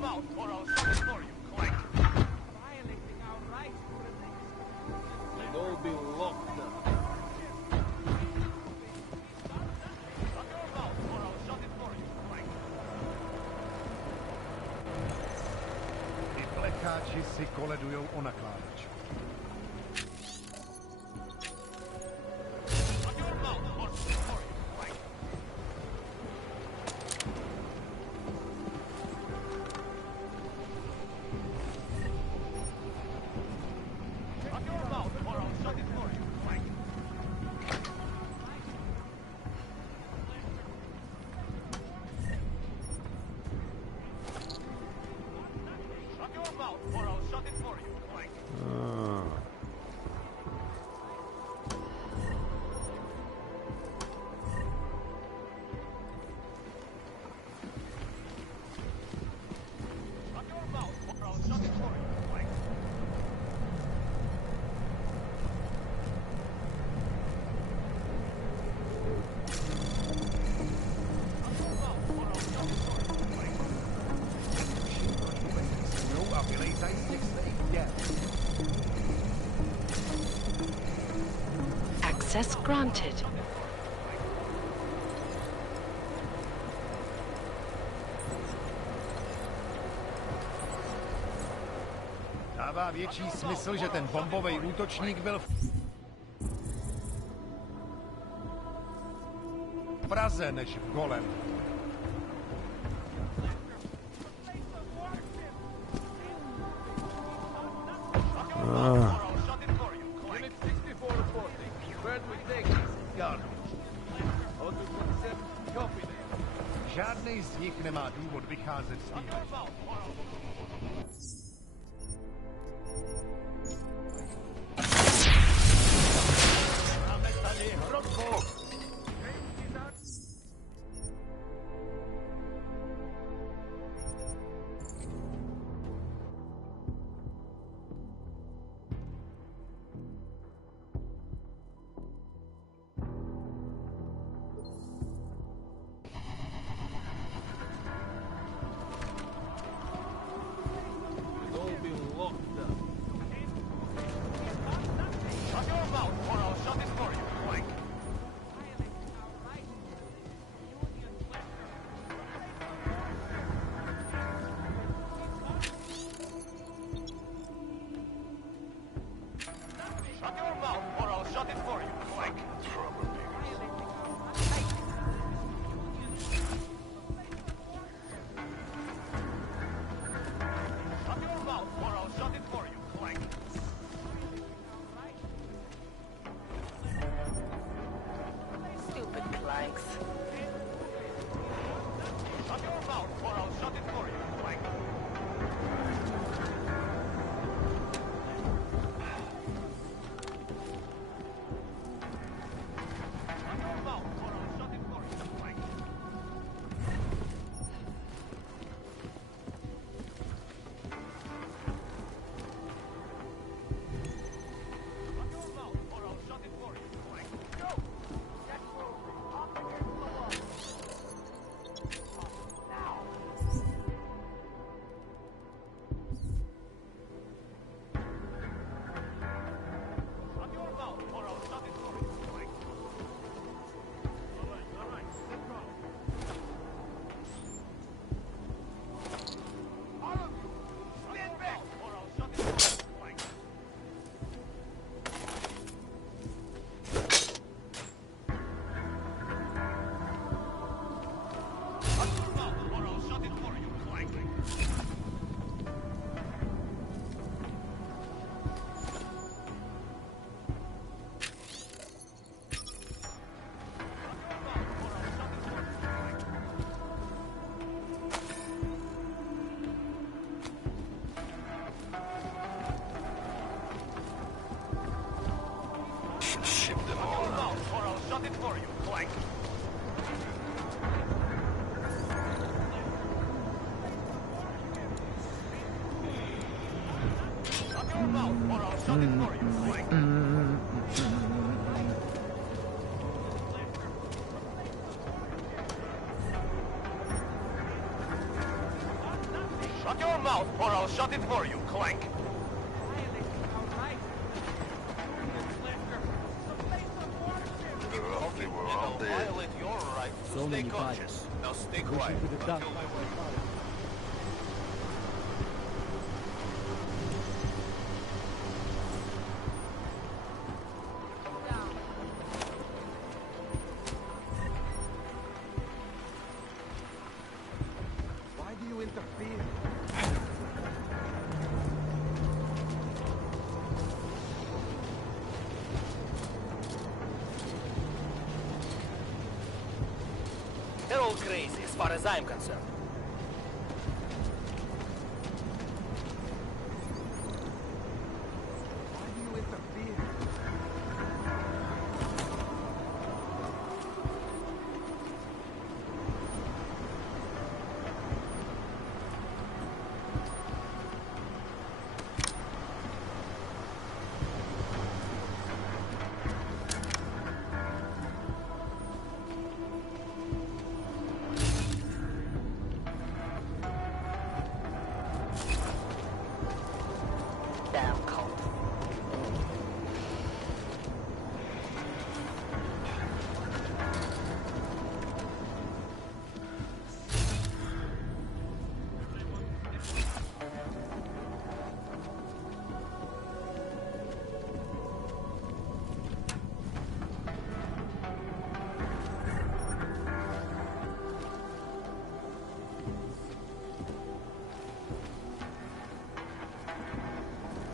mouth or I'll shut it for you. Clank. Violating our rights to religious. They'll all be locked up. Shut your mouth or I'll shut it for you. Clank. Ty plekáči si koledujou o nakládač. Shut your mouth or I'll shut it for you. Clank. Shut your mouth or I'll shut it for you. Clank. Shut your mouth or I'll shut it for you. Clank. Shut your mouth or I'll shut it for you. Clank. Shut your mouth or I'll shut it for you. Clank. No a vylejzají z těch svých děl. Access granted. Dává větší smysl, že ten bombový útočník byl v Praze než v Golem. I'll shut it for you. Clank. Unit 64 reporting. Where do we take this garbage? Auto 27, copy that. Žádnej z nich nemá důvod vycházet z Shut týhle. your mouth or I'll... Máme tady hrozbu! They'll all be locked up. Shut your mouth or I'll shut it for you. Clank. Violating our rights to religious union. Shut your mouth or I'll shut it for you. Clank. Violating our rights. Shut your mouth or I'll shut it for you. Clank. Stupid clanks. Shut your mouth or I'll shut it for you. Clank. Shut your mouth or I'll shut it for you. Clank. Shut your mouth or I'll shut it for you. Clank. Go! Get moving. Up against the wall. Shut your mouth or I'll shut it for you. Clank. All right, sit down. All of you, stand back or I'll shut it for you. Clank. Shut your mouth or I'll shut it for you. Clank. Ship them Shut your mouth or I'll shut it for you. Clank. Shut your mouth or I'll shut it for you. Clank. Shut your mouth or I'll shut it for you, Clank. Violating our rights. The place of worship. Okay, and I'll violate your right to So stay many conscious. Now stay Pushing quiet to the until top. my word. Down. Why do you interfere? They're all crazy as far as I'm concerned. Why do you interfere? Damn cult.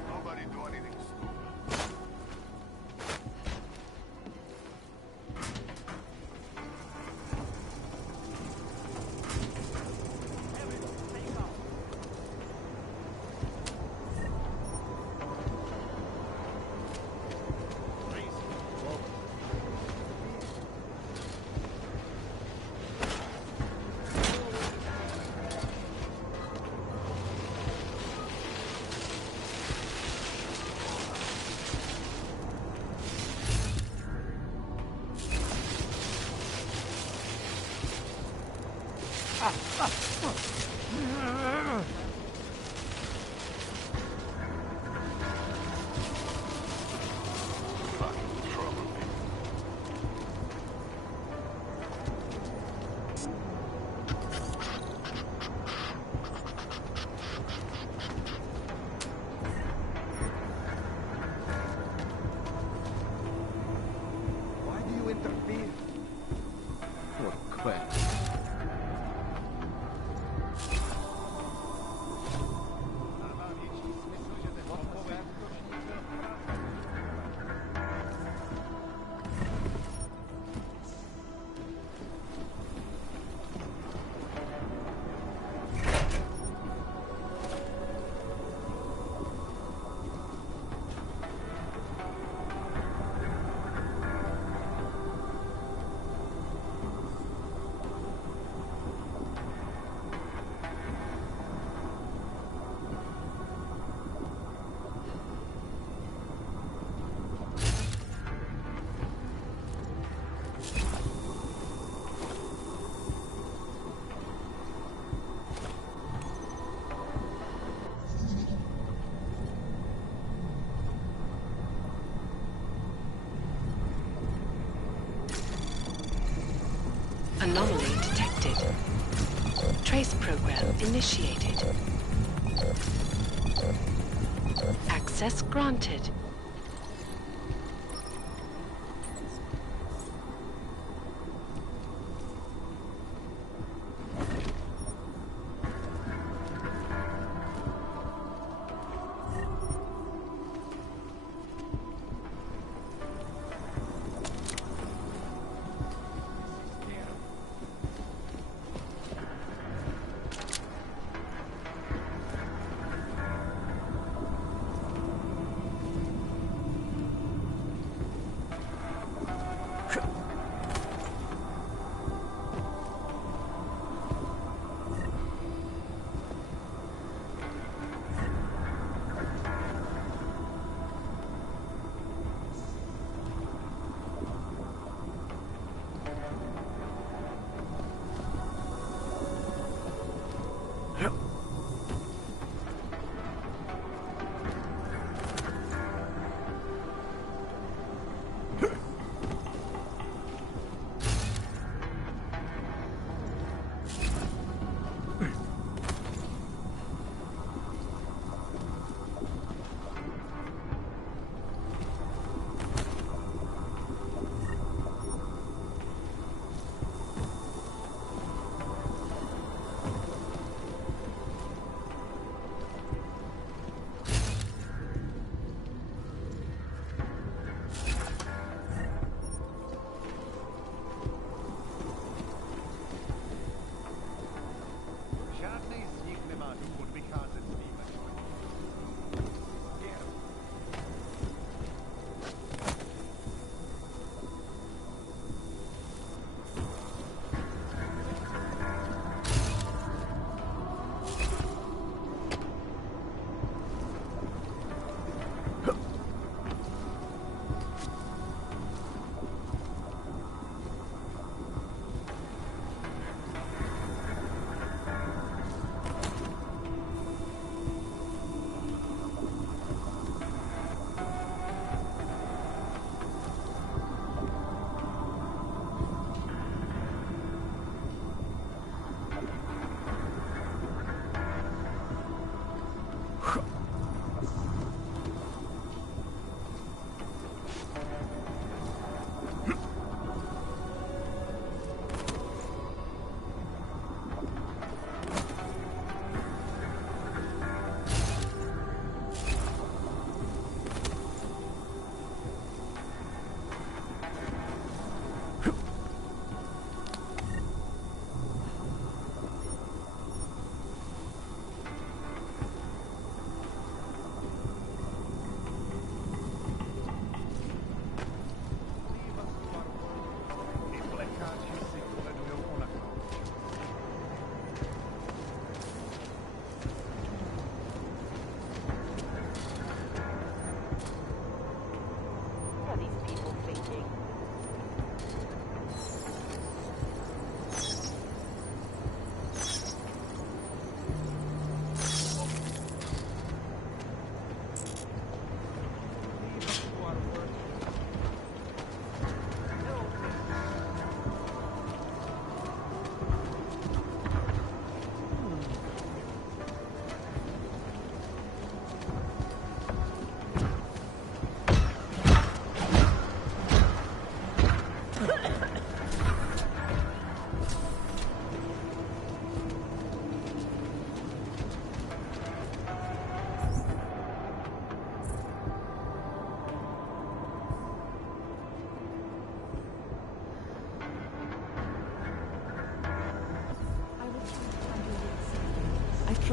Nobody do anything stupid. Take off. Fucking trouble. Why do you interfere? What crap? Dává větší smysl, že ten bombový útočník byl opravdu. Anomaly detected. Trace program initiated. Access granted.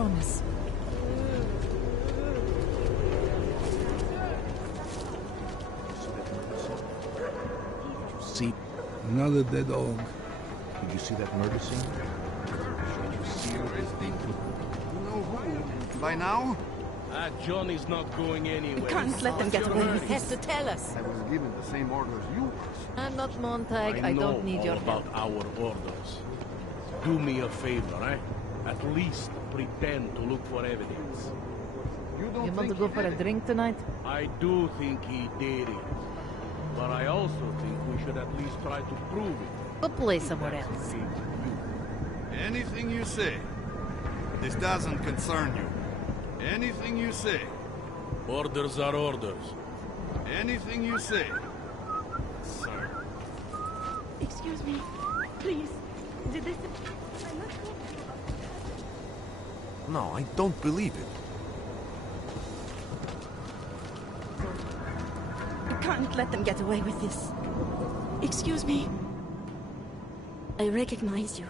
promise. See, Another dead dog. did you see that murder scene? Did you see everything? You know who? By now? Johnny's not going anywhere. We can't let them get away with Has this. to tell us. I was given the same order as you. I'm not Montag. I know don't need all your about help. our orders. Do me a favor, eh? At least pretend to look for evidence. You don't You want to think go he for a did it? drink tonight? I do think he did it. But I also think we should at least try to prove it. Go play somewhere That's else. okay with you. Anything you say. This doesn't concern you. Anything you say. Orders are orders. Anything you say. Sir. Excuse me. Please. Did they... No, I don't believe it. You can't let them get away with this. Excuse me. I recognize you.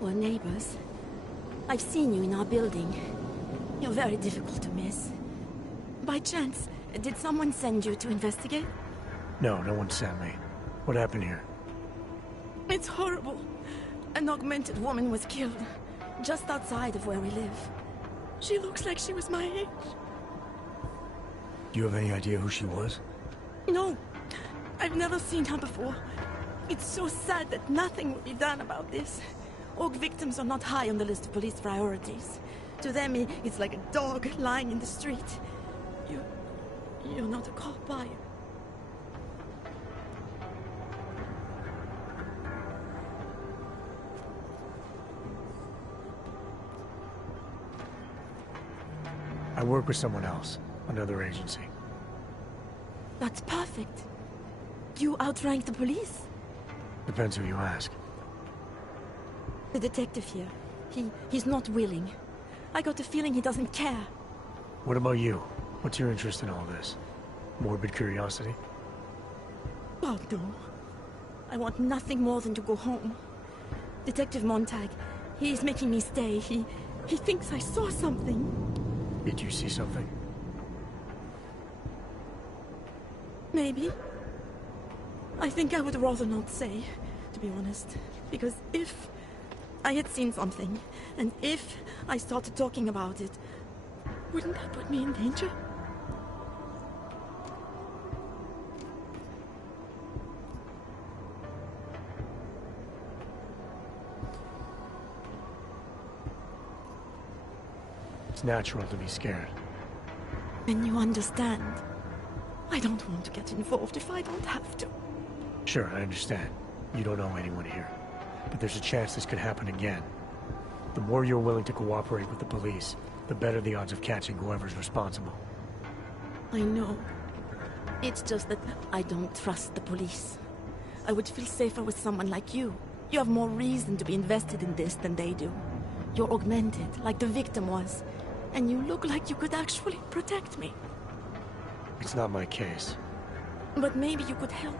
We're neighbors. I've seen you in our building. You're very difficult to miss. By chance, did someone send you to investigate? No, no one sent me. What happened here? It's horrible. An augmented woman was killed, just outside of where we live. She looks like she was my age. Do you have any idea who she was? No, I've never seen her before. It's so sad that nothing will be done about this. Orc victims are not high on the list of police priorities. To them, it's like a dog lying in the street. You're not a cop, are you? I work with someone else, another agency. That's perfect. You outrank the police? Depends who you ask. The detective here. He's not willing. I got the feeling he doesn't care. What about you? What's your interest in all this? Morbid curiosity? Oh, no. I want nothing more than to go home. Detective Montag, he's making me stay. He thinks I saw something. Did you see something? Maybe. I think I would rather not say, to be honest. Because if I had seen something, and if I started talking about it, wouldn't that put me in danger? It's natural to be scared. And you understand. I don't want to get involved if I don't have to. Sure, I understand. You don't know anyone here. But there's a chance this could happen again. The more you're willing to cooperate with the police, the better the odds of catching whoever's responsible. I know. It's just that I don't trust the police. I would feel safer with someone like you. You have more reason to be invested in this than they do. You're augmented, like the victim was. And you look like you could actually protect me. It's not my case. But maybe you could help.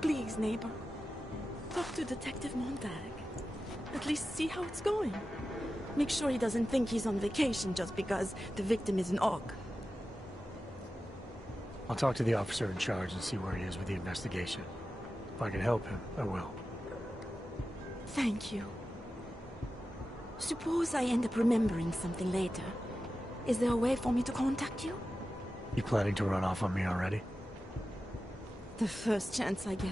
Please, neighbor. Talk to Detective Montag. At least see how it's going. Make sure he doesn't think he's on vacation just because the victim is an orc. I'll talk to the officer in charge and see where he is with the investigation. If I can help him, I will. Thank you. Suppose I end up remembering something later. Is there a way for me to contact you? You planning to run off on me already? The first chance I get.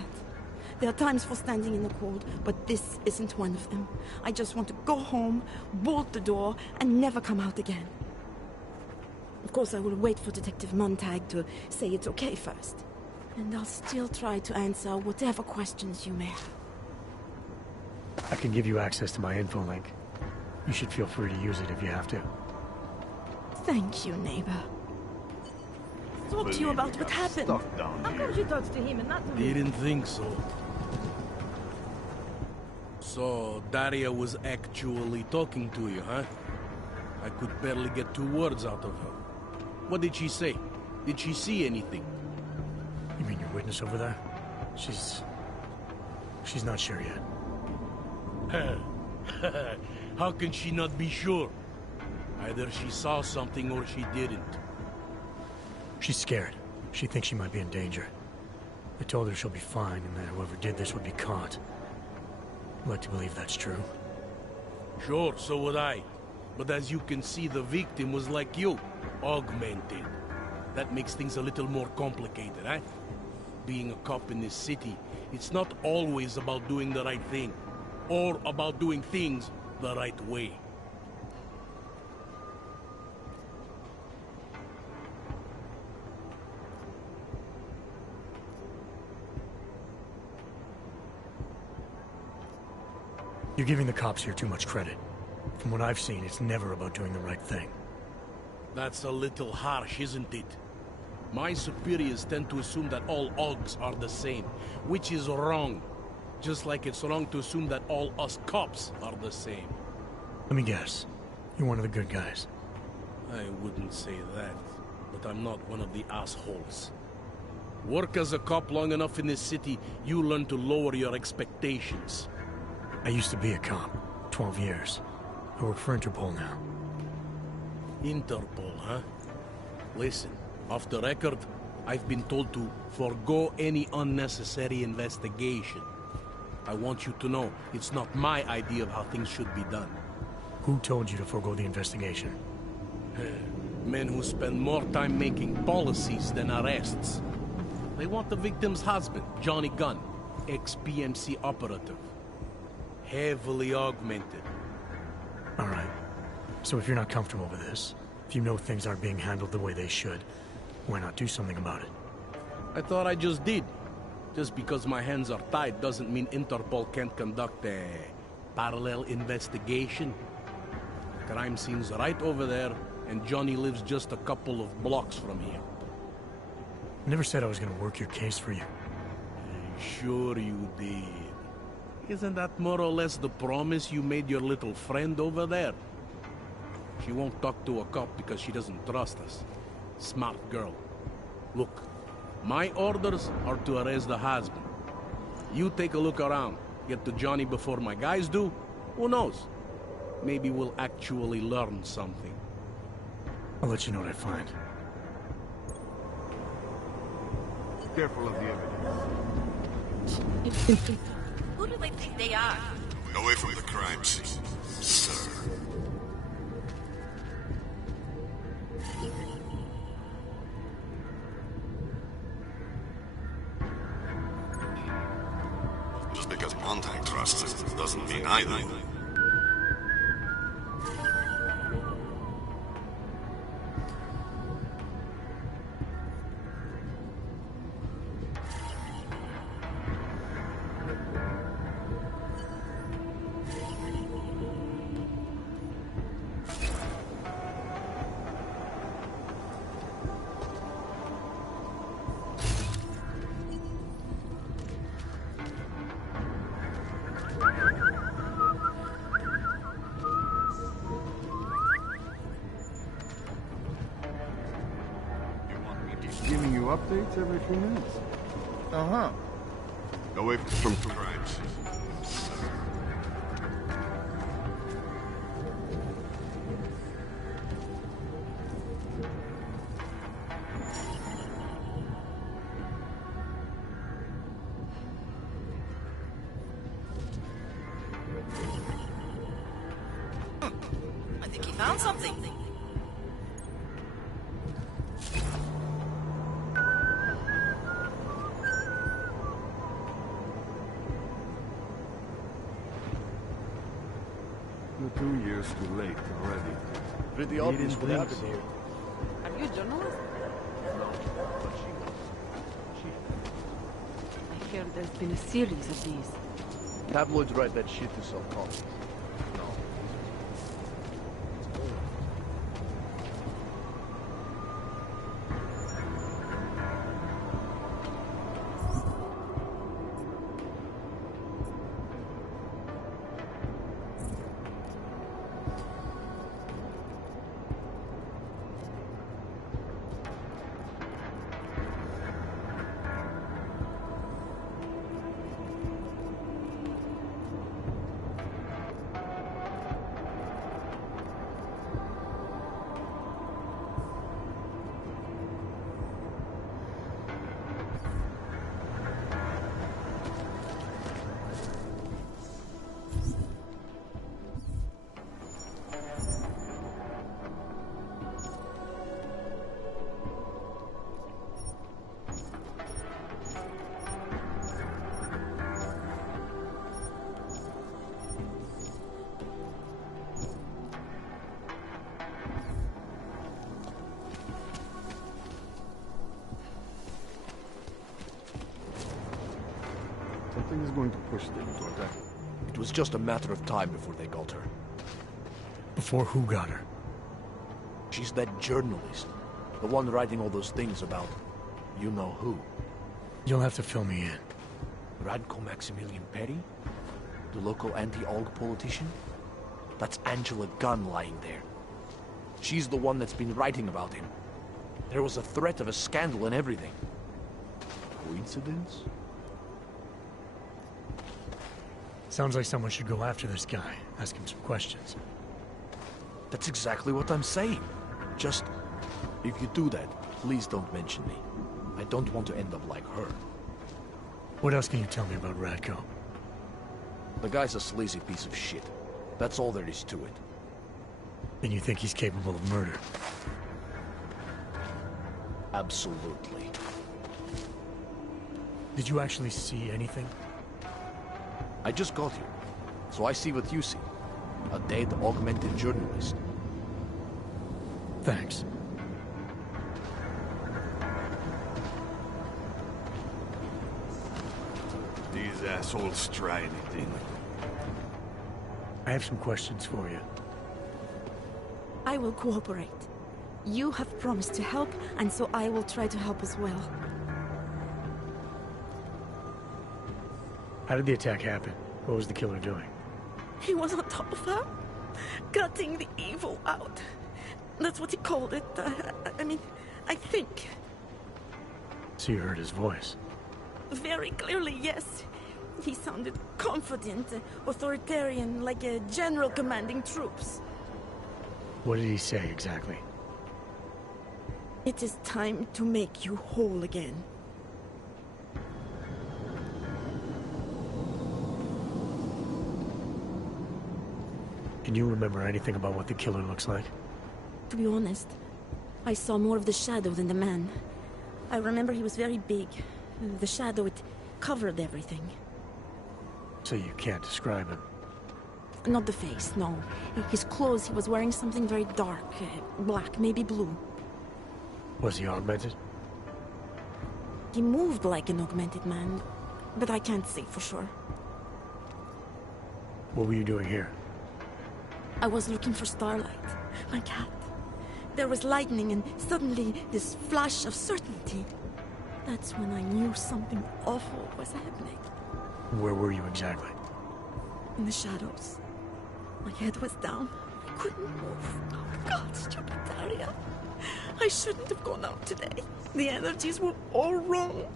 There are times for standing in the cold, but this isn't one of them. I just want to go home, bolt the door, and never come out again. Of course, I will wait for Detective Montag to say it's okay first. And I'll still try to answer whatever questions you may have. I can give you access to my info link. You should feel free to use it if you have to. Thank you, neighbor. Talk to you about what happened. How come you talked to him and not to me? Didn't think so. So, Daria was actually talking to you, huh? I could barely get 2 words out of her. What did she say? Did she see anything? You mean your witness over there? She's not sure yet. How can she not be sure? Either she saw something or she didn't. She's scared. She thinks she might be in danger. I told her she'll be fine and that whoever did this would be caught. I'd like to believe that's true. Sure, so would I. But as you can see, the victim was like you, augmented. That makes things a little more complicated, eh? Being a cop in this city, it's not always about doing the right thing, or about doing things the right way. You're giving the cops here too much credit. From what I've seen, it's never about doing the right thing. That's a little harsh, isn't it? My superiors tend to assume that all Augs are the same, which is wrong. Just like it's wrong to assume that all us cops are the same. Let me guess. You're one of the good guys. I wouldn't say that, but I'm not one of the assholes. Work as a cop long enough in this city, you learn to lower your expectations. I used to be a cop. 12 years. I work for Interpol now. Interpol, huh? Listen, off the record, I've been told to forgo any unnecessary investigation. I want you to know, it's not my idea of how things should be done. Who told you to forego the investigation? Men who spend more time making policies than arrests. They want the victim's husband, Johnny Gunn, ex-PMC operative. Heavily augmented. All right. So if you're not comfortable with this, if you know things aren't being handled the way they should, why not do something about it? I thought I just did. Just because my hands are tied doesn't mean Interpol can't conduct a parallel investigation. Crime scene's right over there, and Johnny lives just a couple of blocks from here. I never said I was gonna work your case for you. Sure you did. Isn't that more or less the promise you made your little friend over there? She won't talk to a cop because she doesn't trust us. Smart girl. Look, my orders are to arrest the husband. You take a look around. Get to Johnny before my guys do. Who knows? Maybe we'll actually learn something. I'll let you know what I find. Careful of the evidence. Who do they think they are? Away from the crime scene, sir. Just because Montag trusts it doesn't mean I do. Giving you updates every few minutes. Uh-huh. Away from the crime scene, sir. I think he found something. You're 2 years too late already. Pretty obvious what think happened so. here. Are you a journalist? No, but she... I hear there's been a series of these. Tabloids write that shit to sell coffee. No. going to push things, weren't they? It was just a matter of time before they got her. Before who got her? She's that journalist. The one writing all those things about you know who. You'll have to fill me in. Radko Maximilian Perry? The local anti-AUG politician? That's Angela Gunn lying there. She's the one that's been writing about him. There was a threat of a scandal and everything. Coincidence? Sounds like someone should go after this guy, ask him some questions. That's exactly what I'm saying. Just, if you do that, please don't mention me. I don't want to end up like her. What else can you tell me about Radko? The guy's a sleazy piece of shit. That's all there is to it. And you think he's capable of murder? Absolutely. Did you actually see anything? I just got here, so I see what you see. A dead, augmented journalist. Thanks. These assholes tried it, didn't I have some questions for you. I will cooperate. You have promised to help, and so I will try to help as well. How did the attack happen? What was the killer doing? He was on top of her, cutting the evil out. That's what he called it. I mean, I think. So you heard his voice? Very clearly, yes. He sounded confident, authoritarian, like a general commanding troops. What did he say exactly? It is time to make you whole again. Can you remember anything about what the killer looks like? To be honest, I saw more of the shadow than the man. I remember he was very big. The shadow, it covered everything. So you can't describe him? Not the face, no. His clothes, he was wearing something very dark, black, maybe blue. Was he augmented? He moved like an augmented man, but I can't say for sure. What were you doing here? I was looking for Starlight, my cat. There was lightning and suddenly this flash of certainty. That's when I knew something awful was happening. Where were you exactly? In the shadows. My head was down. I couldn't move. Oh God, stupid Daria. I shouldn't have gone out today. The energies were all wrong.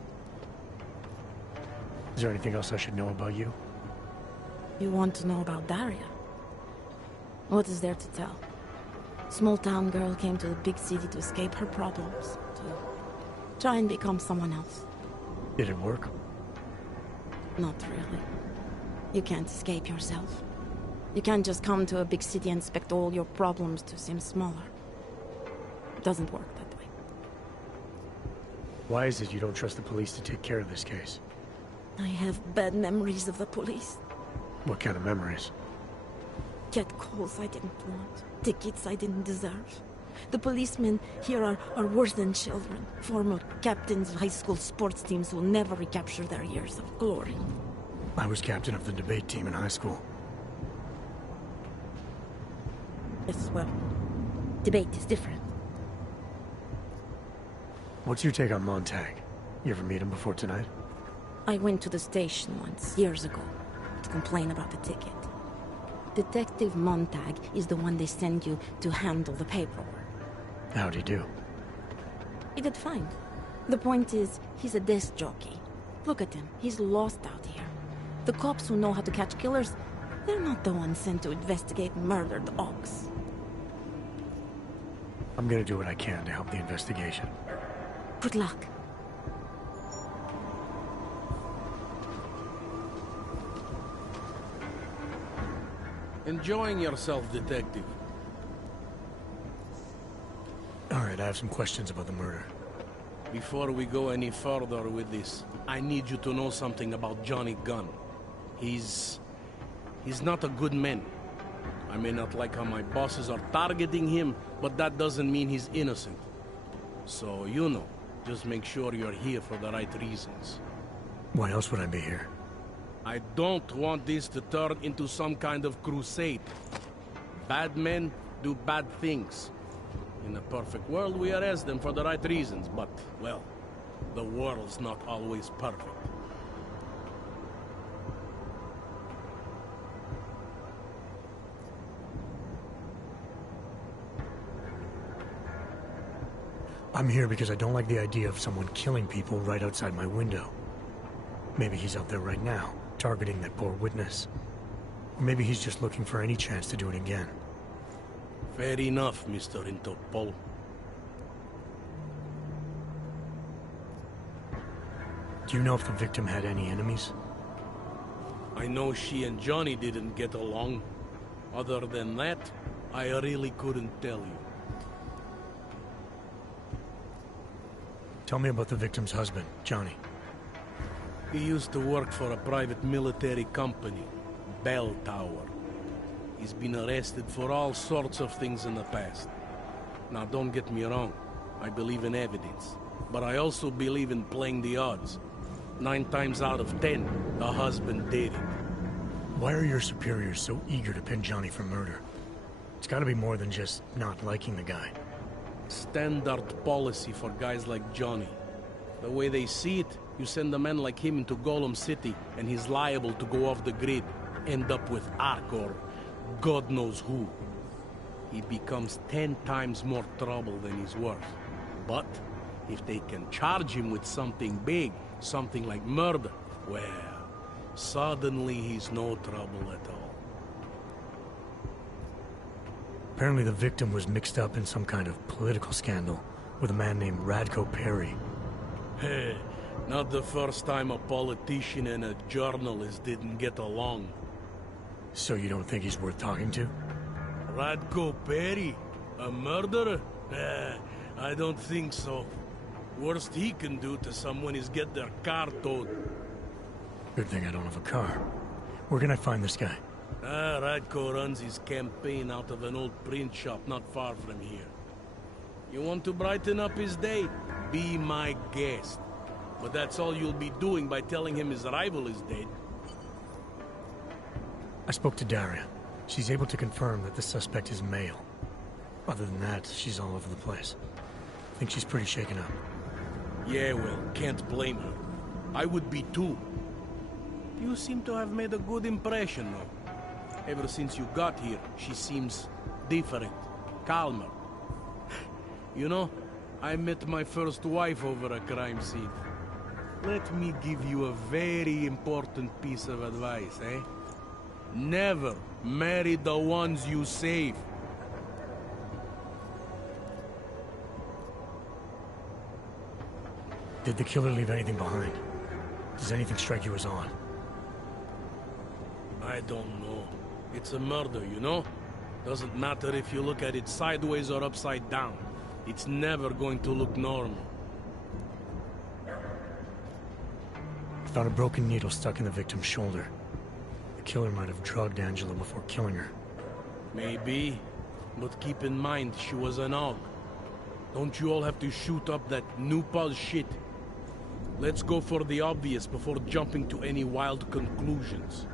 Is there anything else I should know about you? You want to know about Daria? What is there to tell? Small town girl came to the big city to escape her problems, to try and become someone else. Did it work? Not really. You can't escape yourself. You can't just come to a big city and expect all your problems to seem smaller. It doesn't work that way. Why is it you don't trust the police to take care of this case? I have bad memories of the police. What kind of memories? Get calls I didn't want. Tickets I didn't deserve. The policemen here are worse than children. Former captains of high school sports teams who will never recapture their years of glory. I was captain of the debate team in high school. Yes, well, debate is different. What's your take on Montag? You ever meet him before tonight? I went to the station once, years ago, to complain about the ticket. Detective Montag is the one they send you to handle the paperwork. How'd he do? He did fine. The point is, he's a desk jockey. Look at him, he's lost out here. The cops who know how to catch killers, they're not the ones sent to investigate murdered ox. I'm gonna do what I can to help the investigation. Good luck. Enjoying yourself, detective. Alright, I have some questions about the murder. Before we go any further with this, I need you to know something about Johnny Gunn. He's not a good man. I may not like how my bosses are targeting him, but that doesn't mean he's innocent. So, you know, just make sure you're here for the right reasons. Why else would I be here? I don't want this to turn into some kind of crusade. Bad men do bad things. In a perfect world, we arrest them for the right reasons, but, well, the world's not always perfect. I'm here because I don't like the idea of someone killing people right outside my window. Maybe he's out there right now, targeting that poor witness. Or maybe he's just looking for any chance to do it again. Fair enough, Mr. Interpol. Do you know if the victim had any enemies? I know she and Johnny didn't get along. Other than that, I really couldn't tell you. Tell me about the victim's husband, Johnny. He used to work for a private military company, Bell Tower. He's been arrested for all sorts of things in the past. Now, don't get me wrong. I believe in evidence. But I also believe in playing the odds. 9 times out of 10, the husband did it. Why are your superiors so eager to pin Johnny for murder? It's gotta be more than just not liking the guy. Standard policy for guys like Johnny. The way they see it, you send a man like him into Golem City, and he's liable to go off the grid, end up with Ark or God knows who. He becomes 10 times more trouble than he's worth. But if they can charge him with something big, something like murder, well, suddenly he's no trouble at all. Apparently the victim was mixed up in some kind of political scandal with a man named Radko Perry. Hey, not the first time a politician and a journalist didn't get along. So you don't think he's worth talking to? Radko Perry? A murderer? I don't think so. Worst he can do to someone is get their car towed. Good thing I don't have a car. Where can I find this guy? Radko runs his campaign out of an old print shop not far from here. You want to brighten up his day? Be my guest. But that's all you'll be doing by telling him his rival is dead. I spoke to Daria. She's able to confirm that the suspect is male. Other than that, she's all over the place. I think she's pretty shaken up. Yeah, well, can't blame her. I would be too. You seem to have made a good impression, though. Ever since you got here, she seems different, calmer. You know, I met my first wife over a crime scene. Let me give you a very important piece of advice, eh? Never marry the ones you save. Did the killer leave anything behind? Does anything strike you as odd? I don't know. It's a murder, you know? Doesn't matter if you look at it sideways or upside down. It's never going to look normal. I found a broken needle stuck in the victim's shoulder. The killer might have drugged Angela before killing her. Maybe, but keep in mind she was an AUG. Don't you all have to shoot up that new pulse shit? Let's go for the obvious before jumping to any wild conclusions.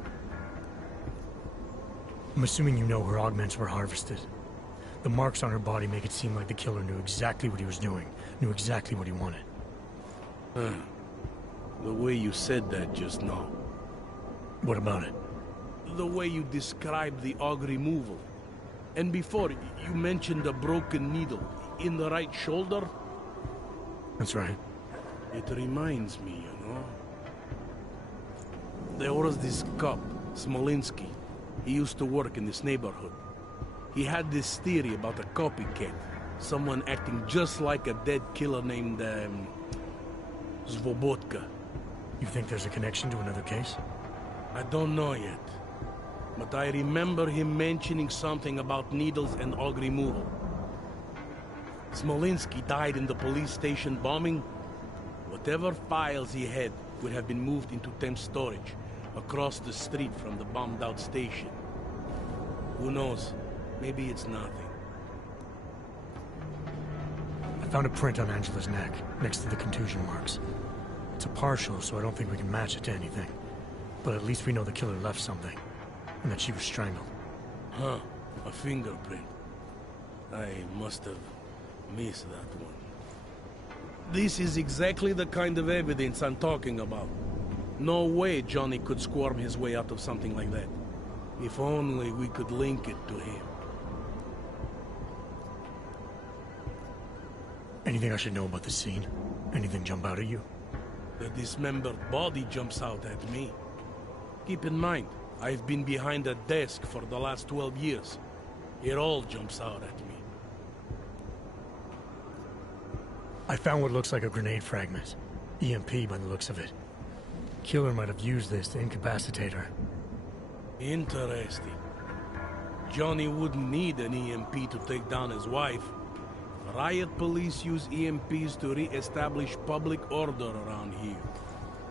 I'm assuming you know her augments were harvested. The marks on her body make it seem like the killer knew exactly what he was doing, knew exactly what he wanted. The way you said that just now. What about it? The way you described the AUG removal. And before, you mentioned a broken needle in the right shoulder? That's right. It reminds me, you know. There was this cop, Smolinski. He used to work in this neighborhood. He had this theory about a copycat. Someone acting just like a dead killer named, Svobotka. You think there's a connection to another case? I don't know yet. But I remember him mentioning something about needles and AUG removal. Smolinski died in the police station bombing. Whatever files he had would have been moved into temp storage, across the street from the bombed-out station. Who knows? Maybe it's nothing. I found a print on Angela's neck, next to the contusion marks. It's a partial, so I don't think we can match it to anything. But at least we know the killer left something, and that she was strangled. Huh. A fingerprint. I must have missed that one. This is exactly the kind of evidence I'm talking about. No way Johnny could squirm his way out of something like that. If only we could link it to him. Anything I should know about the scene? Anything jump out at you? The dismembered body jumps out at me. Keep in mind, I've been behind a desk for the last 12 years. It all jumps out at me. I found what looks like a grenade fragment. EMP by the looks of it. Killer might have used this to incapacitate her. Interesting. Johnny wouldn't need an EMP to take down his wife. Riot police use EMPs to re-establish public order around here.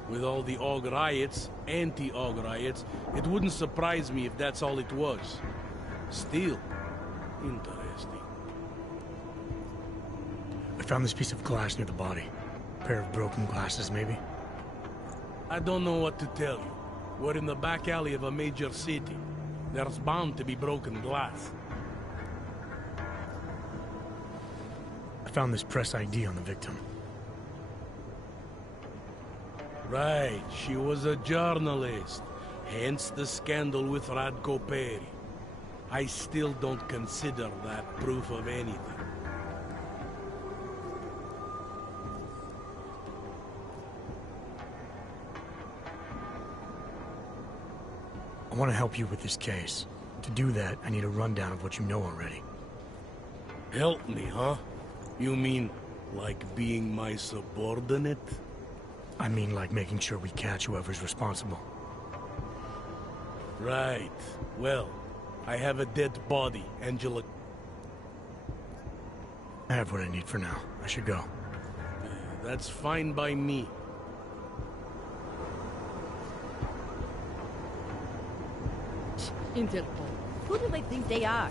With all the AUG riots, anti-AUG riots, it wouldn't surprise me if that's all it was. Still, interesting. I found this piece of glass near the body. A pair of broken glasses, maybe? I don't know what to tell you. We're in the back alley of a major city. There's bound to be broken glass. I found this press ID on the victim. Right, she was a journalist. Hence the scandal with Radko Perry. I still don't consider that proof of anything. I want to help you with this case. To do that, I need a rundown of what you know already. Help me, huh? You mean, like being my subordinate? I mean like making sure we catch whoever's responsible. Right. Well, I have a dead body, Angela. I have what I need for now. I should go. That's fine by me. Interpol. Who do they think they are?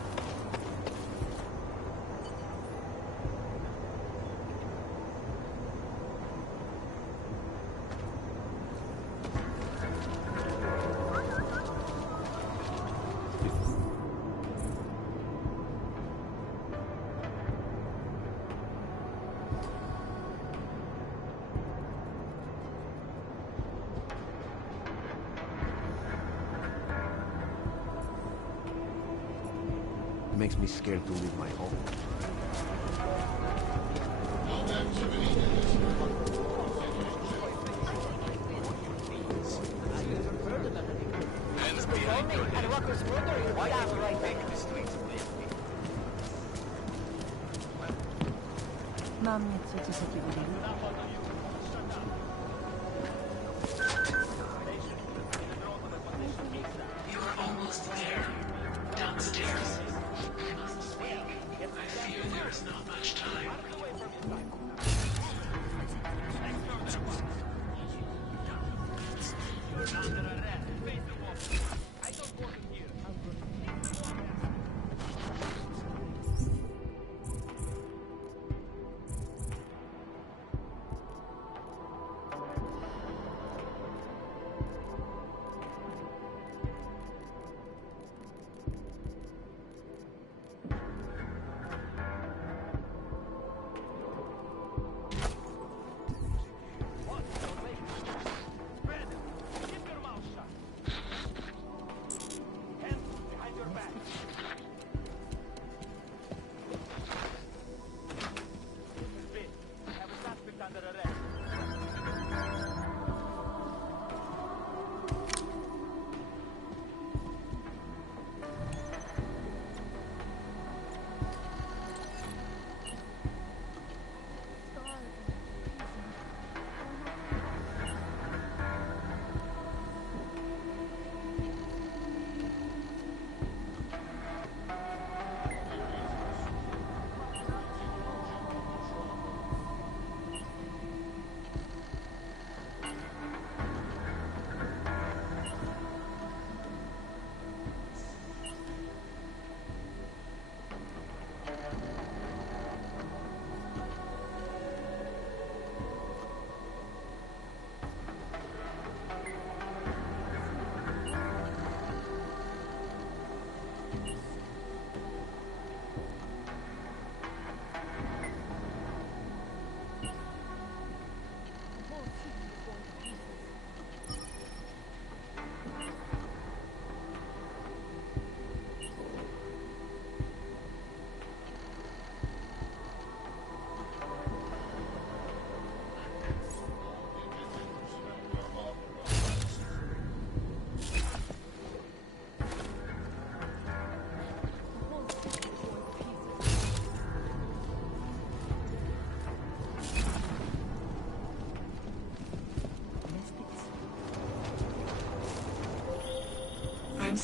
It makes me scared to leave my home. Mam něco, co se ti bude líbit. You are almost there. Downstairs. I must speak. I fear there is not much time.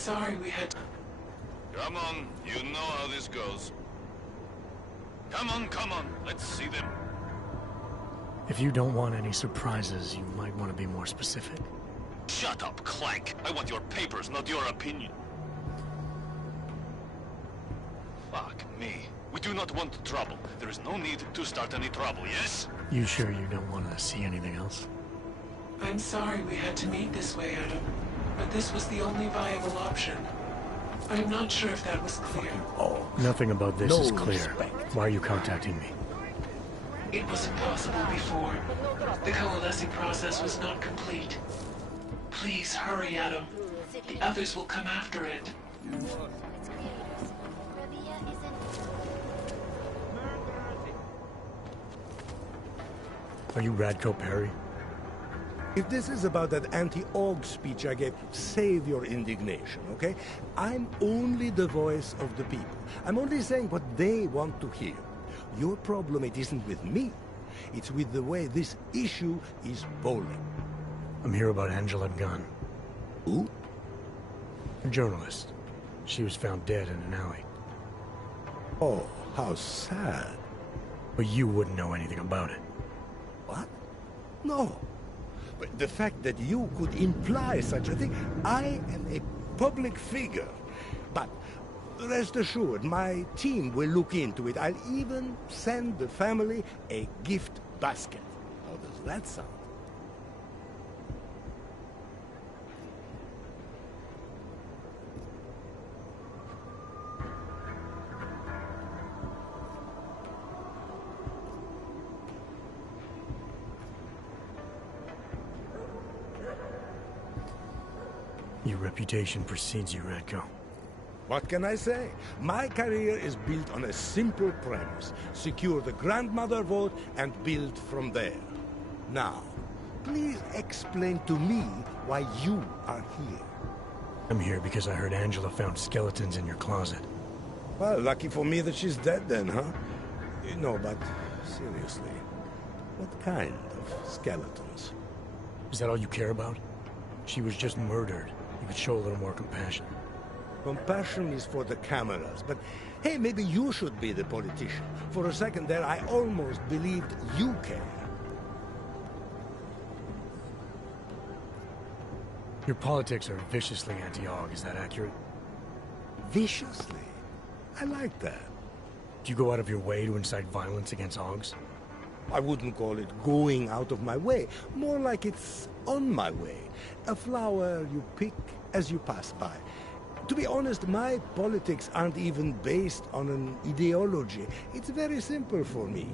sorry we had to... Come on, you know how this goes. Come on, let's see them. If you don't want any surprises, you might want to be more specific. Shut up, Clank. I want your papers, not your opinion. Fuck me. We do not want trouble. There is no need to start any trouble, yes? You sure you don't want to see anything else? I'm sorry we had to meet this way, Adam. But this was the only viable option. I'm not sure if that was clear. Nothing about this No is clear. respect. Why are you contacting me? It was impossible before. The coalescing process was not complete. Please hurry, Adam. The others will come after it. Are you Radko Perry? If this is about that anti-Aug speech I gave, save your indignation, okay? I'm only the voice of the people. I'm only saying what they want to hear. Your problem, it isn't with me. It's with the way this issue is bowling. I'm here about Angela Gunn. Who? A journalist. She was found dead in an alley. Oh, how sad. But you wouldn't know anything about it. What? No. But the fact that you could imply such a thing, I am a public figure. But rest assured, my team will look into it. I'll even send the family a gift basket. How does that sound? Your reputation precedes you, Radko. What can I say? My career is built on a simple premise. Secure the grandmother vote and build from there. Now, please explain to me why you are here. I'm here because I heard Angela found skeletons in your closet. Well, lucky for me that she's dead then, huh? No, but seriously, what kind of skeletons? Is that all you care about? She was just murdered. You could show a little more compassion. Compassion is for the cameras, but hey, maybe you should be the politician. For a second there, I almost believed you care. Your politics are viciously anti-Aug, is that accurate? Viciously? I like that. Do you go out of your way to incite violence against Augs? I wouldn't call it going out of my way. More like it's on my way. A flower you pick as you pass by. To be honest, my politics aren't even based on an ideology. It's very simple for me.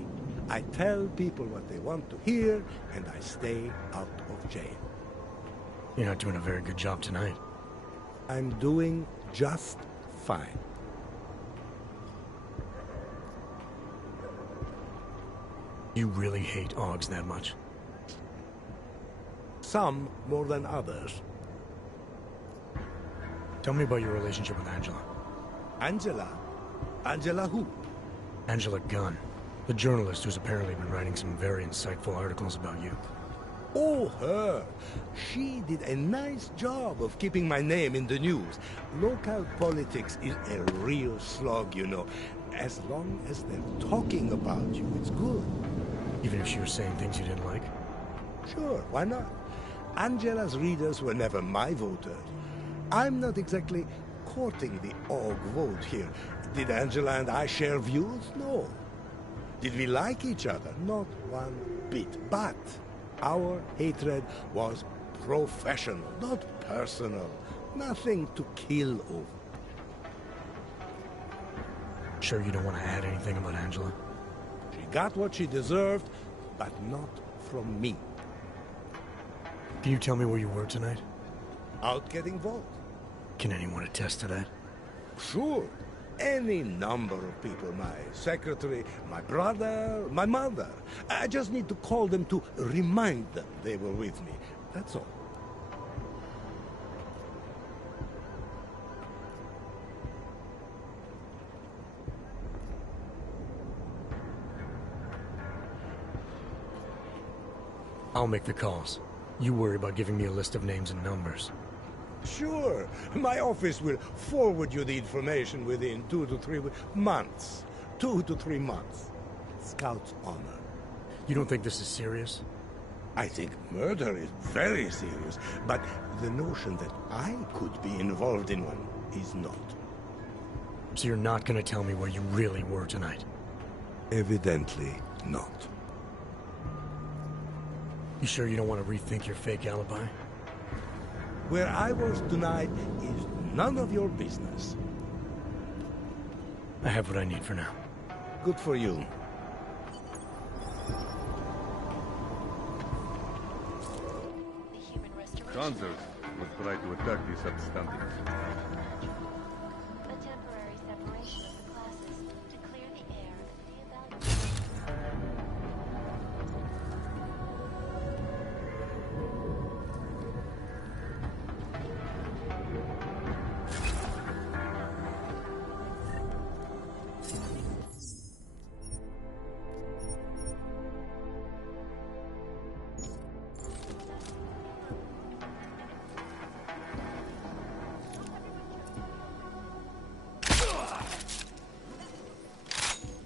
I tell people what they want to hear, and I stay out of jail. You're not doing a very good job tonight. I'm doing just fine. You really hate Augs that much? Some more than others. Tell me about your relationship with Angela. Angela? Angela who? Angela Gunn, the journalist who's apparently been writing some very insightful articles about you. Oh, her. She did a nice job of keeping my name in the news. Local politics is a real slog, you know. As long as they're talking about you, it's good. Even if she was saying things you didn't like? Sure, why not? Angela's readers were never my voters. I'm not exactly courting the Aug vote here. Did Angela and I share views? No. Did we like each other? Not one bit. But our hatred was professional, not personal. Nothing to kill over. Sure you don't want to add anything about Angela? She got what she deserved, but not from me. Can you tell me where you were tonight? Out getting votes. Can anyone attest to that? Sure. Any number of people. My secretary, my brother, my mother. I just need to call them to remind them they were with me. That's all. I'll make the calls. You worry about giving me a list of names and numbers. Sure. My office will forward you the information within 2 to 3 months. 2 to 3 months. Scout's honor. You don't think this is serious? I think murder is very serious, but the notion that I could be involved in one is not. So you're not gonna tell me where you really were tonight? Evidently not. You sure you don't want to rethink your fake alibi? Where I was tonight is none of your business. I have what I need for now. Good for you. Conzers was try to attack the substantive. A temporary separation of the classes to clear the air and reevaluate.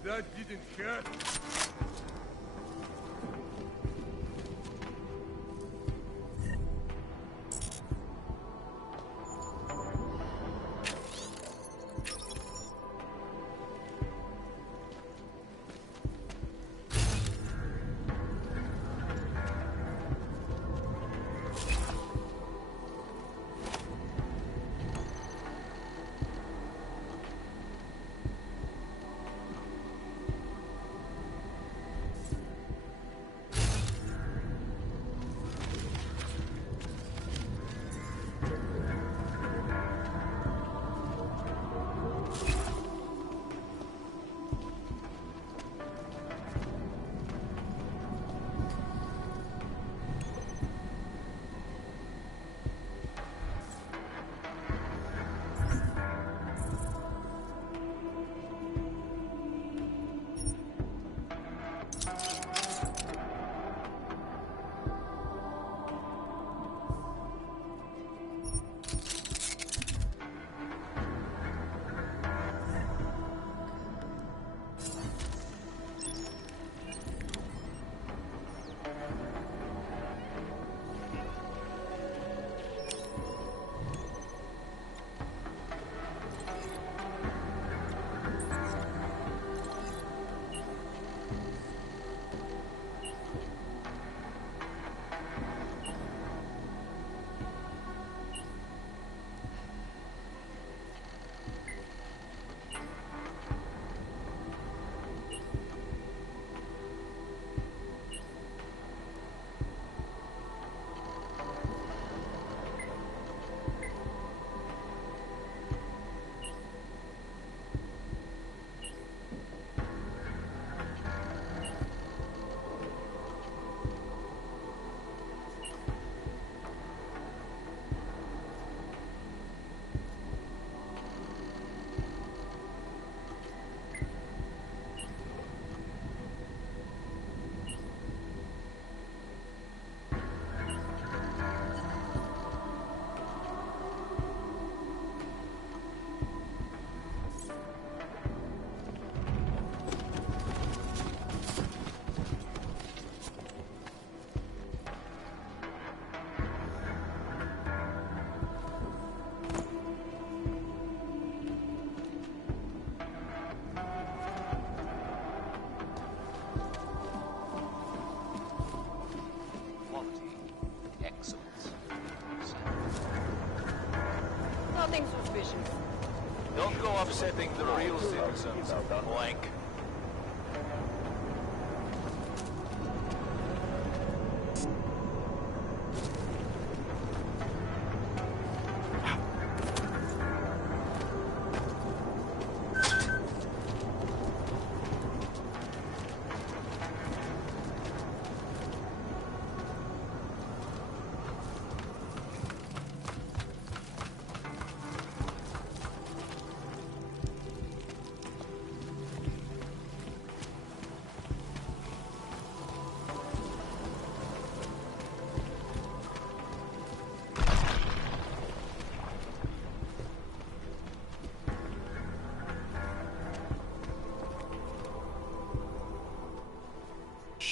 That didn't hurt. Nothing suspicious. Don't go upsetting the real citizens of the blank.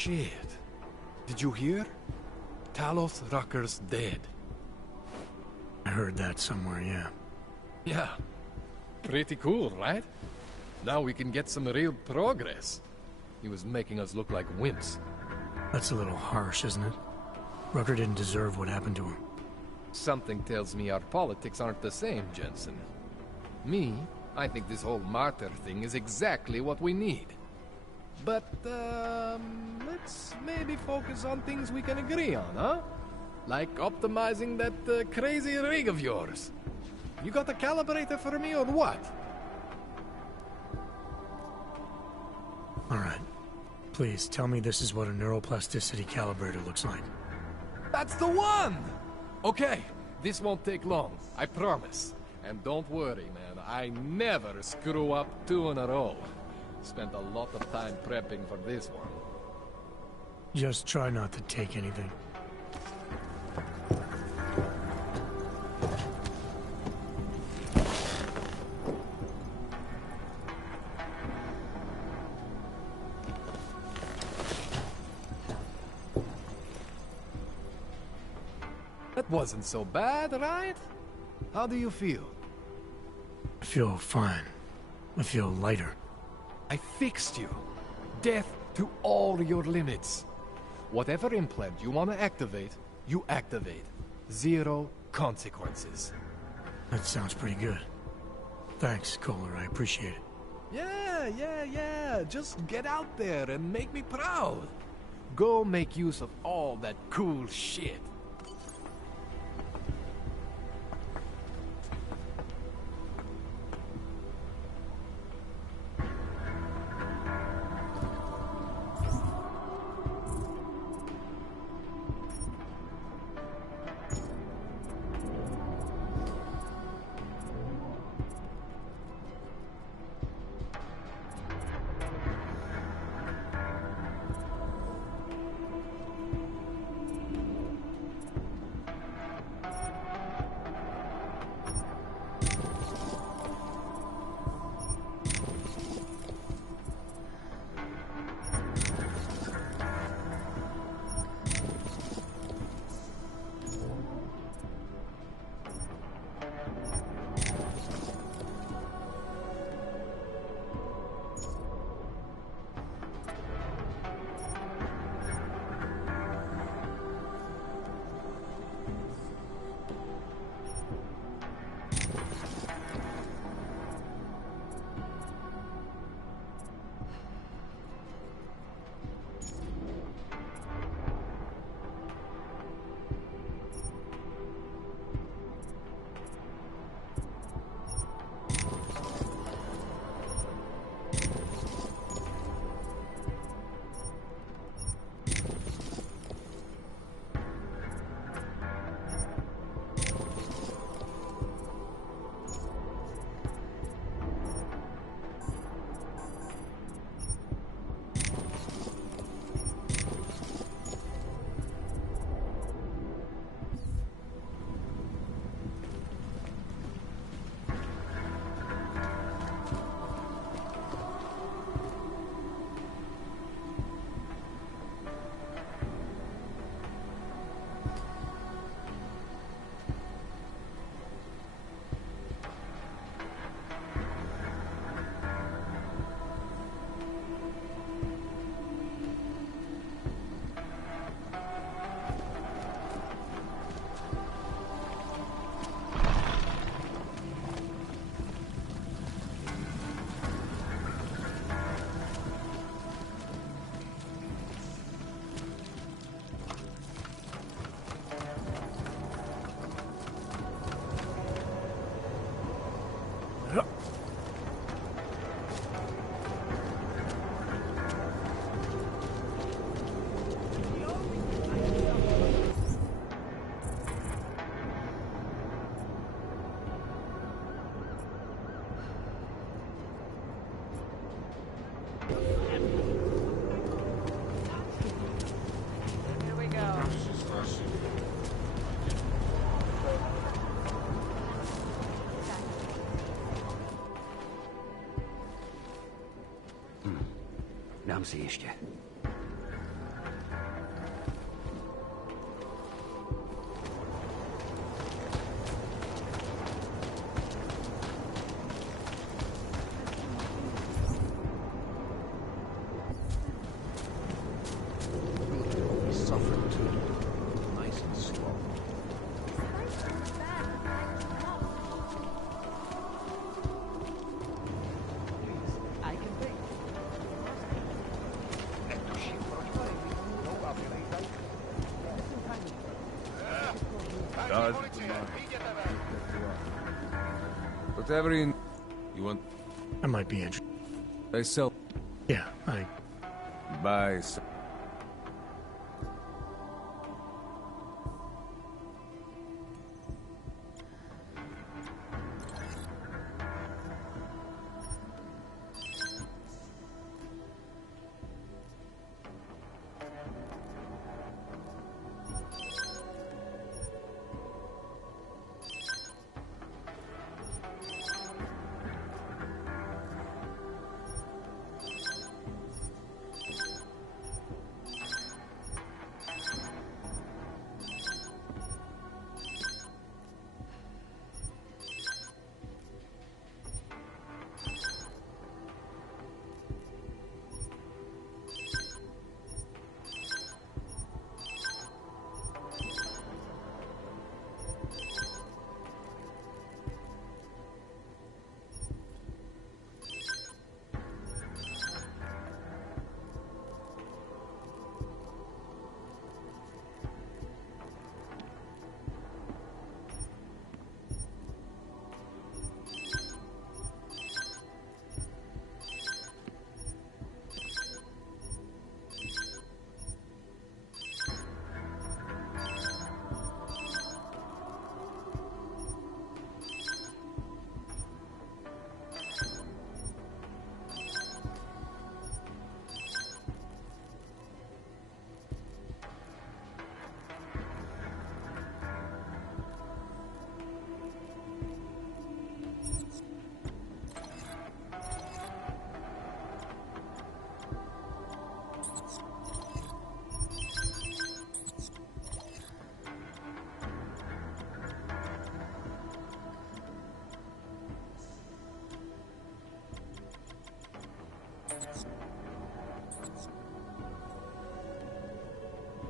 Shit. Did you hear? Talos Rucker's dead. I heard that somewhere, yeah. Yeah. Pretty cool, right? Now we can get some real progress. He was making us look like wimps. That's a little harsh, isn't it? Rucker didn't deserve what happened to him. Something tells me our politics aren't the same, Jensen. Me, I think this whole martyr thing is exactly what we need. But, let's maybe focus on things we can agree on, huh? Like optimizing that crazy rig of yours. You got a calibrator for me or what? All right. Please, tell me this is what a neuroplasticity calibrator looks like. That's the one! Okay, this won't take long, I promise. And don't worry, man, I never screw up 2 in a row. Spent a lot of time prepping for this one. Just try not to take anything. That wasn't so bad, right? How do you feel? I feel fine. I feel lighter. I fixed you. Death to all your limits. Whatever implant you want to activate, you activate. 0 consequences. That sounds pretty good. Thanks, Kohler. I appreciate it. Yeah. Just get out there and make me proud. Go make use of all that cool shit. Dám si ještě. girlfriend too. Nice and slow. I can wait. Whatever you want. I might be interested. I sell. Yeah, I... Buy.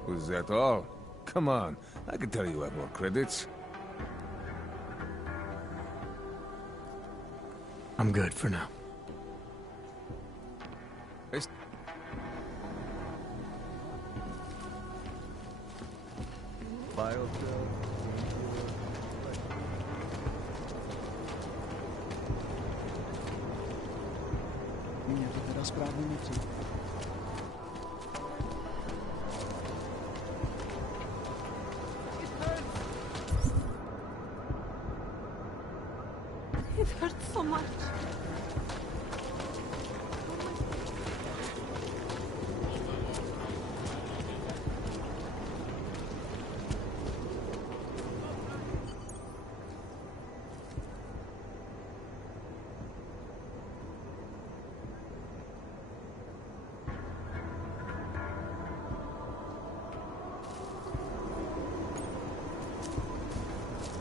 Was that all? Come on, I can tell you have more credits. I'm good for now. It hurts so much.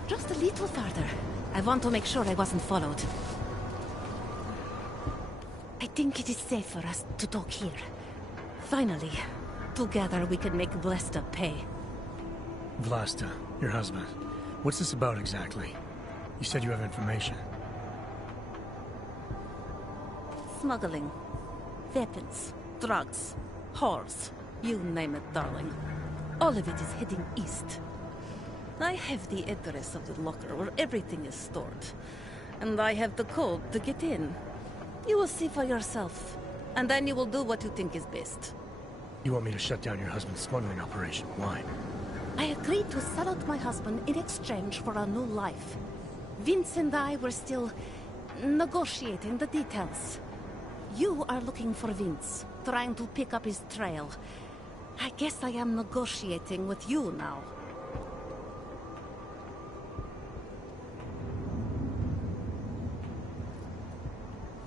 Just a little further. I want to make sure I wasn't followed. I think it is safe for us to talk here. Finally, together we can make Vlasta pay. Vlasta, your husband. What's this about exactly? You said you have information. Smuggling. Weapons. Drugs. Whores. You name it, darling. All of it is heading east. I have the address of the locker where everything is stored. And I have the code to get in. You will see for yourself. And then you will do what you think is best. You want me to shut down your husband's smuggling operation? Why? I agreed to sell out my husband in exchange for a new life. Vince and I were still negotiating the details. You are looking for Vince, trying to pick up his trail. I guess I am negotiating with you now.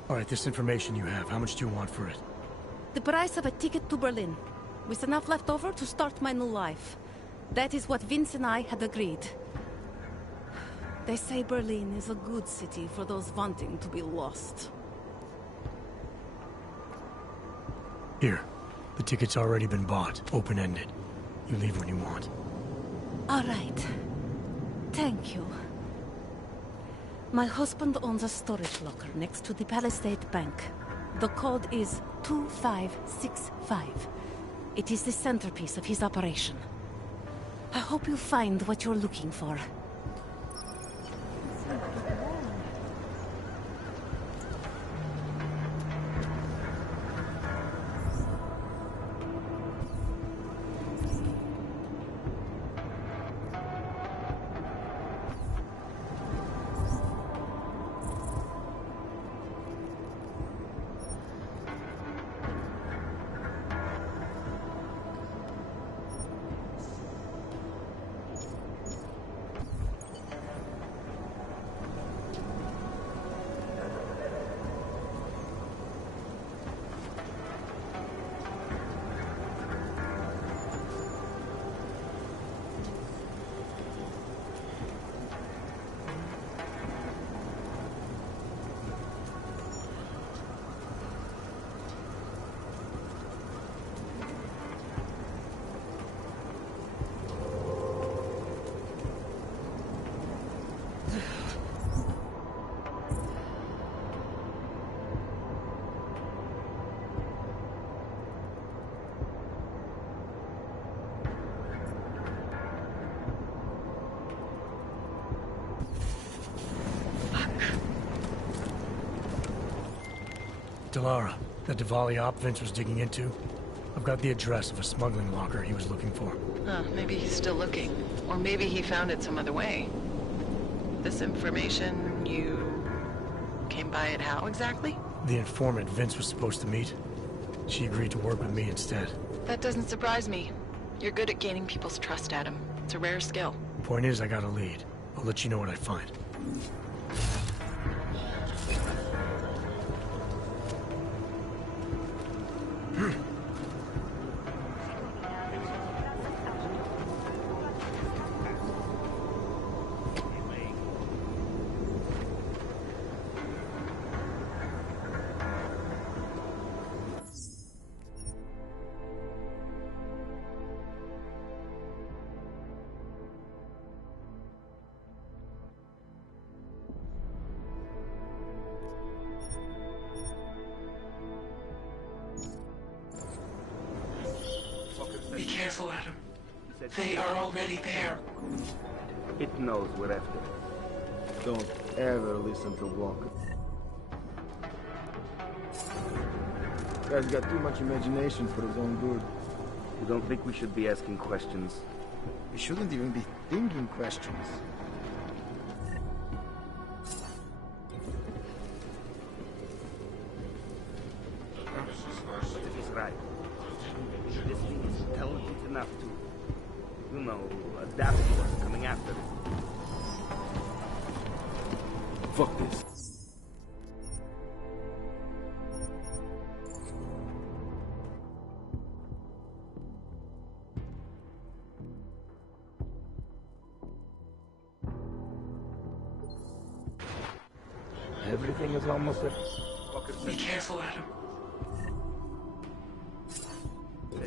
All right, this information you have, how much do you want for it? The price of a ticket to Berlin, with enough left over to start my new life. That is what Vince and I had agreed. They say Berlin is a good city for those wanting to be lost. Here, the ticket's already been bought, open-ended. You leave when you want. All right. Thank you. My husband owns a storage locker next to the Palisade Bank. The code is 2565. It is the centerpiece of his operation. I hope you find what you're looking for. Delara, that Diwali op Vince was digging into? I've got the address of a smuggling locker he was looking for. Maybe he's still looking. Or maybe he found it some other way. This information, you came by it how exactly? The informant Vince was supposed to meet. She agreed to work with me instead. That doesn't surprise me. You're good at gaining people's trust, Adam. It's a rare skill. Point is, I got a lead. I'll let you know what I find. Be careful, Adam. They are already there. It knows we're after it. Don't ever listen to Walker. Guy's got too much imagination for his own good. You don't think we should be asking questions? We shouldn't even be thinking questions. He's right. This thing is intelligent enough to, you know, adapt to what's coming after it. Fuck this. Everything is almost there. Be careful, Adam.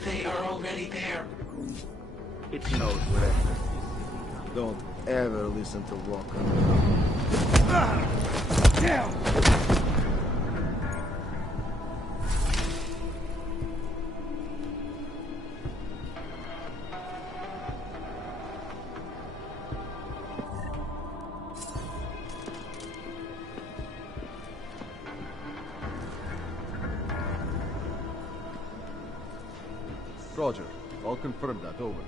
They are already there. It knows we're after it. Don't ever listen to Walker. Damn! Roger. I'll confirm that. Over.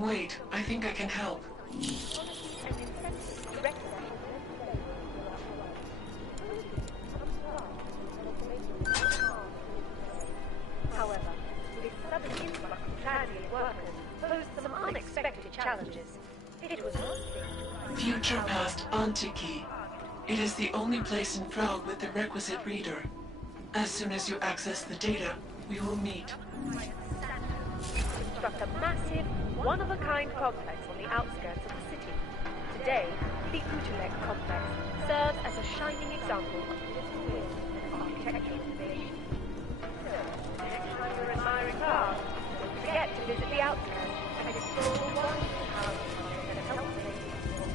wait. I think I can help. However, this sudden influx of transient workers posed some unexpected challenges. It was one thing. Future past Antiki. It is the only place in Prague with the requisite reader. As soon as you access the data, we will meet. Construct a massive, one-of-a-kind complex on the outskirts of the city. Today, the Utrecht complex serves as a shining example of political will and architectural innovation. So, next time you're admiring Prague, don't forget to visit the outskirts and explore the wonderful houses that have helped make it possible.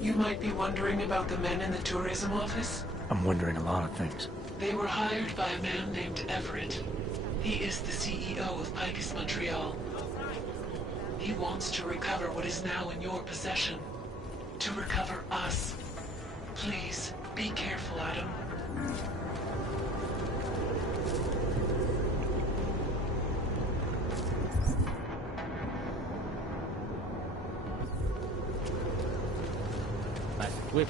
You might be wondering about the men in the tourism office. I'm wondering a lot of things. They were hired by a man named Everett. He is the CEO of Picus Montreal. He wants to recover what is now in your possession. To recover us. Please, be careful, Adam. Nice whip.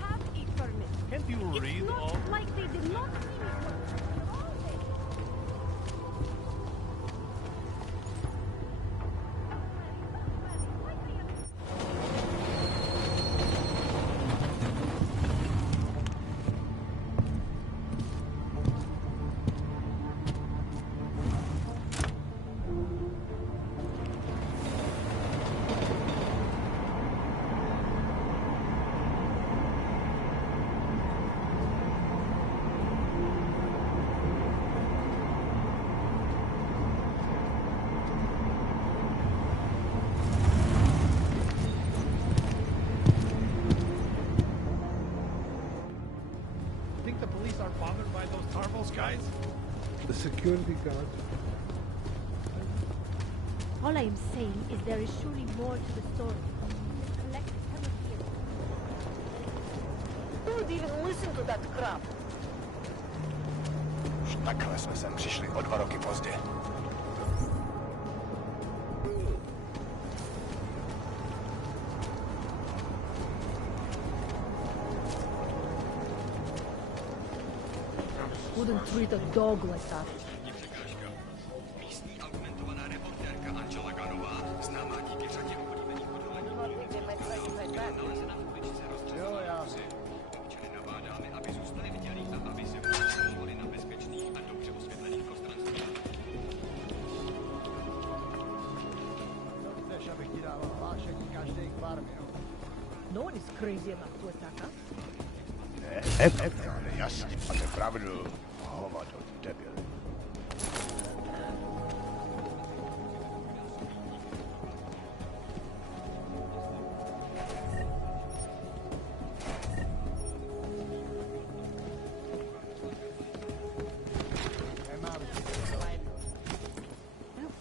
Have a permit. Can't you read It's all? not like they did not see me at all. Think the police aren't bothered by those Tarvos guys? The security guard. All I am saying is there is surely more to the story. This collective cannot be Don't even listen to that crap. Už takhle jsme sem přišli o 2 roky pozdě. Wouldn't treat a dog like that. Místní augmentovaná reportérka Angela Ganová, známá díky řadě oblíbených odhalení byla nalezena v uličce roztřesné. Občany nabádáme, aby zůstali vdělí a aby se rozšiřovali na bezpečných a dobře osvětlených prostranstvích. Chceš, abych ti dával hlášení No one is crazy enough to attack us. Ale jasně, máte pravdu. Hovado, debil.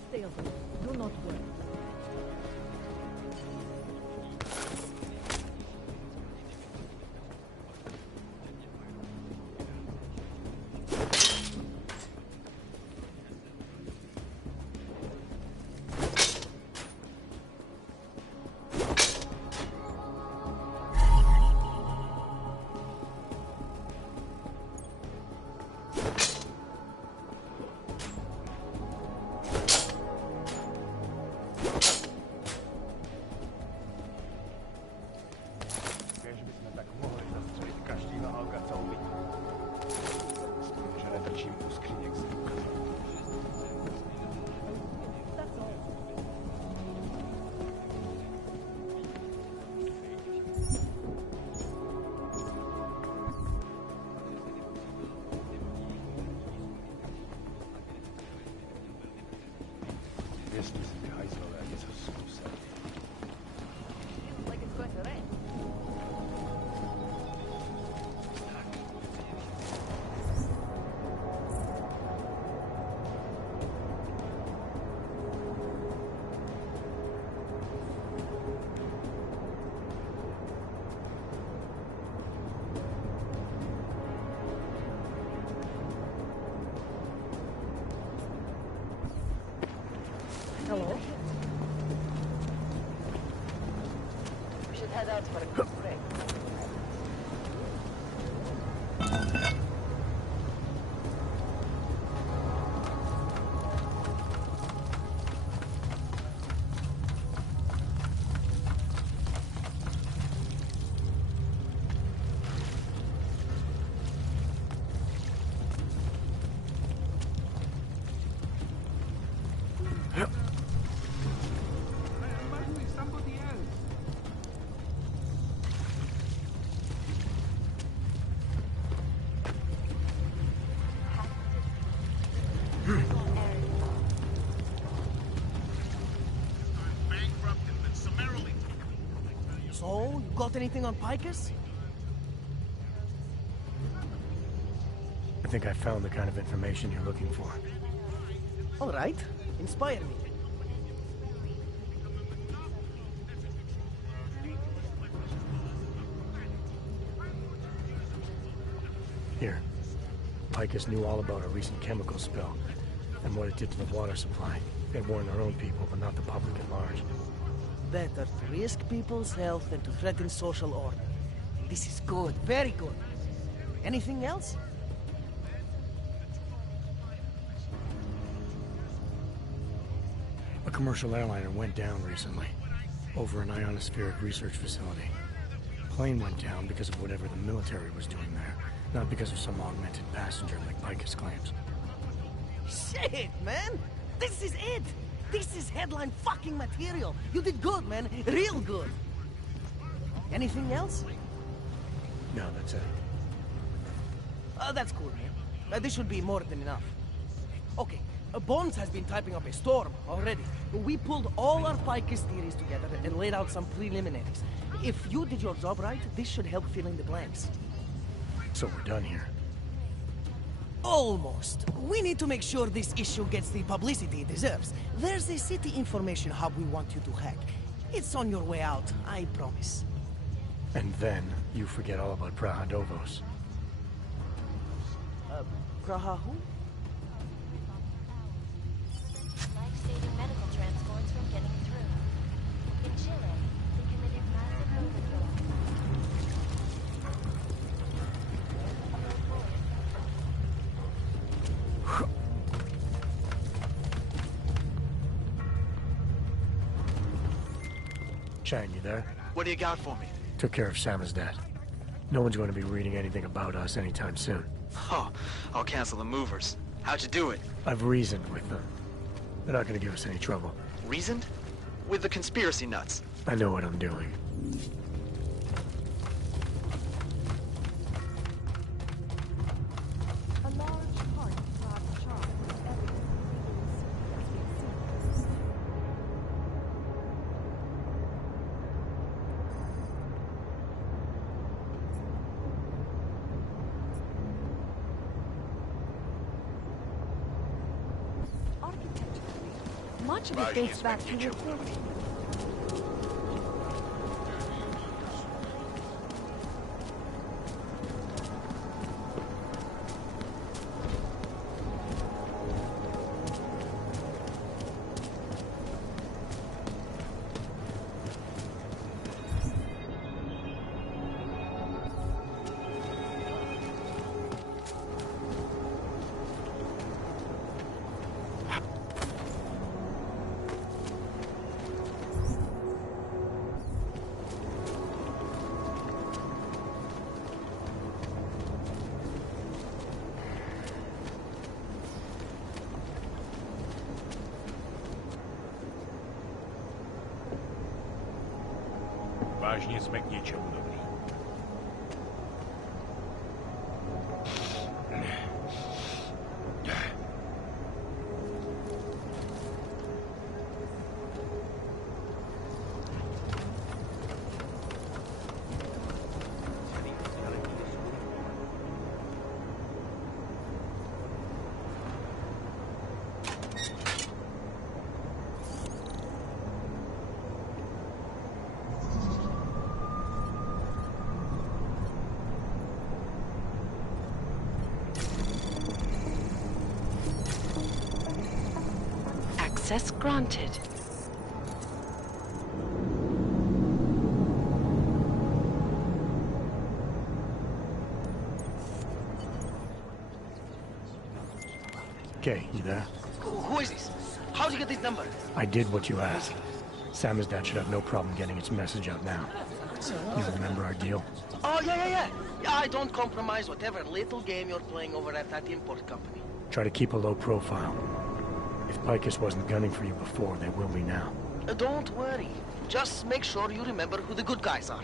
Stay away. Do not worry. Hello? We should head out for a quick break. So, you got anything on Picus? I think I found the kind of information you're looking for. All right. Inspire me. Here. Picus knew all about a recent chemical spill and what it did to the water supply. They warned their own people, but not the public at large. Better to risk people's health than to threaten social order. This is good, very good. Anything else? A commercial airliner went down recently, over an ionospheric research facility. Plane went down because of whatever the military was doing there, not because of some augmented passenger like Picus claims. Shit, man! This is it! This is headline fucking material! You did good, man. Real good. Anything else? No, that's it. That's cool, man. This should be more than enough. Okay, Bones has been typing up a storm already. We pulled all our Picus theories together and laid out some preliminaries. If you did your job right, this should help fill in the blanks. So we're done here. Almost. We need to make sure this issue gets the publicity it deserves. There's a city information hub we want you to hack. It's on your way out, I promise. And then you forget all about Prahadovos. Praha who? Life-saving medical transports from getting through. In Chile, they committed massive overthrow. Chang, you there? What do you got for me? Took care of Samizdat. No one's going to be reading anything about us anytime soon. Oh, I'll cancel the movers. How'd you do it? I've reasoned with them. They're not going to give us any trouble. Reasoned? With the conspiracy nuts. I know what I'm doing. A large part of God's charm is evident in the as we see. Architecturally, much of it dates back to your Vážně jsme k něčemu dobrý. Access granted. Okay, you there? Who is this? How'd you get this number? I did what you asked. Samizdat should have no problem getting its message out now. You remember our deal? Oh, yeah. Yeah, I don't compromise whatever little game you're playing over at that import company. Try to keep a low profile. If Picus wasn't gunning for you before, they will be now. Don't worry. Just make sure you remember who the good guys are.